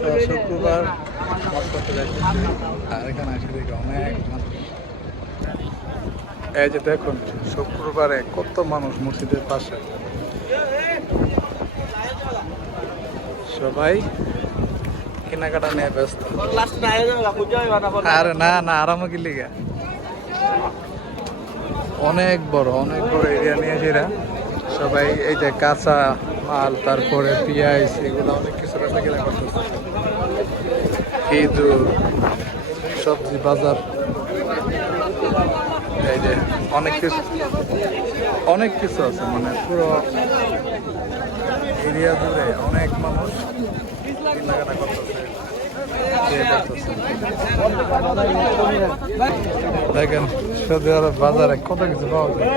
তো শুক্রবার। আর এখানে দেখি অনেক এই যে দেখুন শুক্রবারে কত মানুষ মসজিদের পাশে। সবাই কেনাকাটা নিয়ে ব্যস্ত। আরে না না আরাম কি লিগা। অনেক বড় অনেক বড় এরিয়া নিয়ে এরা। সবাই এই যে কাঁচা মাল, তারপরে পেঁয়াজ, এগুলো অনেক কিছু কেনা করতেছে সবজি বাজার। এই যে অনেক কিছু অনেক কিছু আছে মানে পুরো এরিয়া জুড়ে অনেক মানুষ কেনাকাটা করতেছে। দেখেন, সৌদি আরব বাজারে কত কিছু পাওয়া যায়।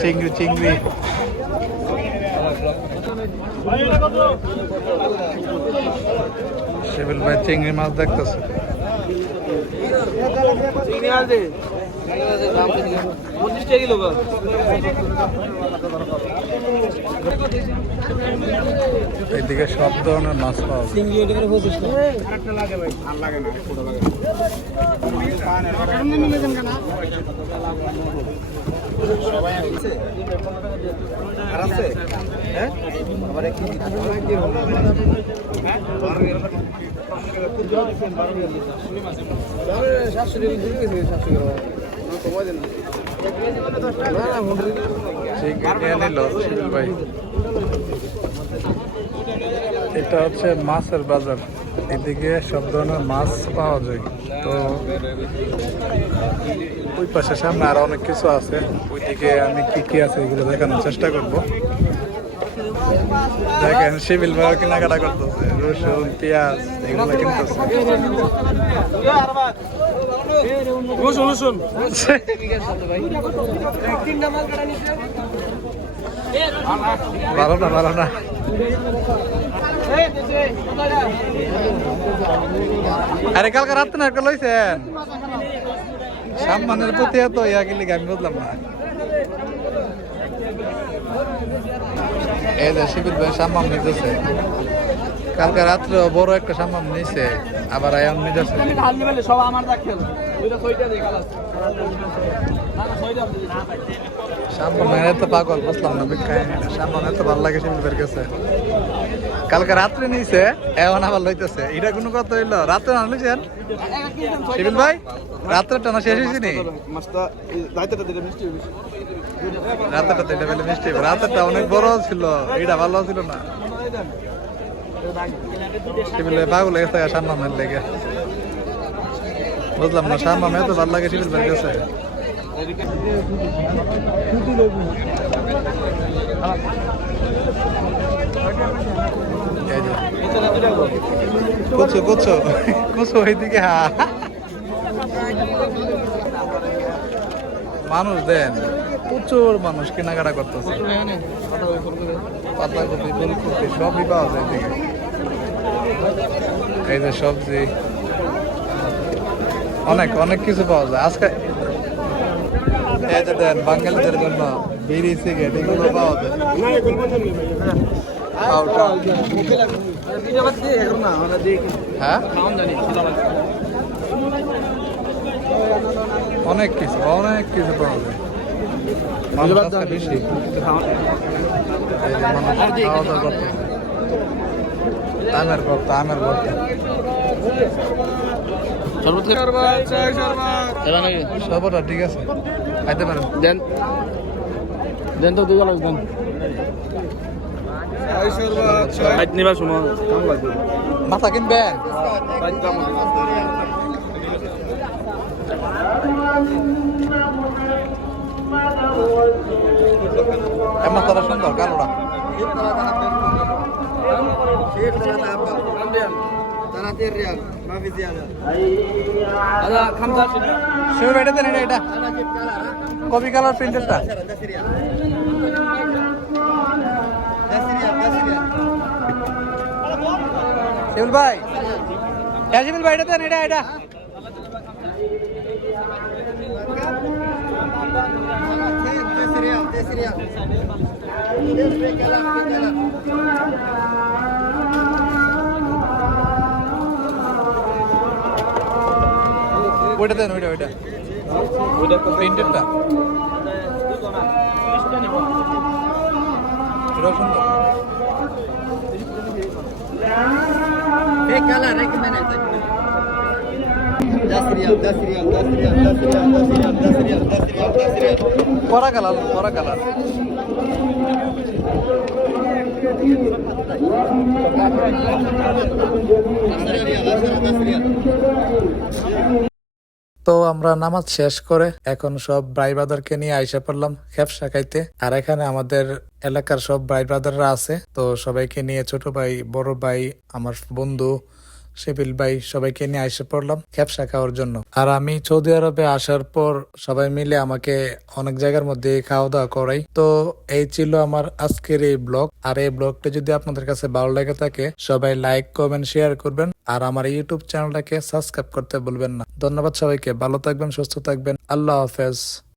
চিংড়ি চিংড়ি। শিবিল ভাই চিংড়ি মাছ দেখতেছে। এইদিকে সব ধরনের মাছ পাওয়া চিংড়ি নিয়ে নিল ভাই। এটা হচ্ছে মাছের বাজার। এদিকে সব ধরনের মাছ পাওয়া যায়। তো ওই পাশে সামনে আরও অনেক কিছু আছে। ওইদিকে আমি কি কি আছে এগুলো দেখানোর চেষ্টা করব। দেখেন সিভিল ভাবে কেনাকাটা করতেছে। রসুন পেঁয়াজ এগুলো কিনতেছে। ভালো না ভালো না। আরে কালকে রাত্রে না একটা লইছেন? সম্মানের প্রতি এত ইয়া গেলে আমি বুঝলাম না। এই যে শিবির ভাই সাম্মাম নিতেছে। কালকে রাত্রে বড় একটা সাম্মাম নিছে, আবার আয়াম নিতেছে। সব আমার কালকে রাত্রে নিছে, এখন আবার লইতেছে। এটা কোনো কথা হইল? রাত্রে না লইছেন? শিবিল ভাই রাত্রে টানা শেষ হয়েছে নি? রাতেরটা এটা বেলে মিষ্টি অনেক বড় ছিল, এটা ভালো ছিল না। শিবিল ভাই পাগল লেগে থাকে সাম্মামের লেগে। বুঝলাম না সাম্মাম এত ভালো লাগে ভাই গেছে কুচো কুচো। কুচো ওইদিকে, হা মানুষ দেন, প্রচুর মানুষ কেনাকাটা করতেছে। পাতাকপি, ফুলকপি, সবই পাওয়া যায় এই যে সবজি অনেক অনেক কিছু পাওয়া যায়। আজকে এই যে দেন বাঙালিদের জন্য বিড়ি সিগারেট এগুলো পাওয়া যায়। হ্যাঁ? অনেক কিছু অনেক কিছু পাওয়া যায়। বেশি। খাওয়া দাওয়া আমের ভর্তা আমের শরবত শরবতটা ঠিক আছে খাইতে পারেন দেন দেন তো দুজন দেন নিবার সময় মাথা কিনবেন মাথাটা সুন্দর কালোটা 30 ريال ما في زياده هذا 15 شوف এটা দেন এটা এটা কপি কালার প্রিন্টেডটা 10 ريال 10 ريال 10 ريال শিবুল ভাই হ্যাঁ শিবুল ভাই এটা দেন এটা এটা دس ريال دس ريال ওইটা দেন ওইটা ওইটা। ওইটা? প্রিন্টেডটা। এটাও সুন্দর। করা কালার করা কালার তো আমরা নামাজ শেষ করে এখন সব ভাই ব্রাদারকে নিয়ে আইসা পড়লাম খেপসা খাইতে। আর এখানে আমাদের এলাকার সব ভাই ব্রাদাররা আছে। তো সবাইকে নিয়ে ছোট ভাই, বড় ভাই, আমার বন্ধু শিবিল ভাই সবাইকে নিয়ে আইসা পড়লাম খেপসা খাওয়ার জন্য। আর আমি সৌদি আরবে আসার পর সবাই মিলে আমাকে অনেক জায়গার মধ্যে খাওয়া দাওয়া করাই। তো এই ছিল আমার আজকের এই ব্লগ। আর এই ব্লগটা যদি আপনাদের কাছে ভালো লেগে থাকে, সবাই লাইক, কমেন্ট, শেয়ার করবেন। আর আমার ইউটিউব চ্যানেলটাকে সাবস্ক্রাইব করতে ভুলবেন না। ধন্যবাদ সবাইকে। ভালো থাকবেন, সুস্থ থাকবেন। আল্লাহ হাফেজ।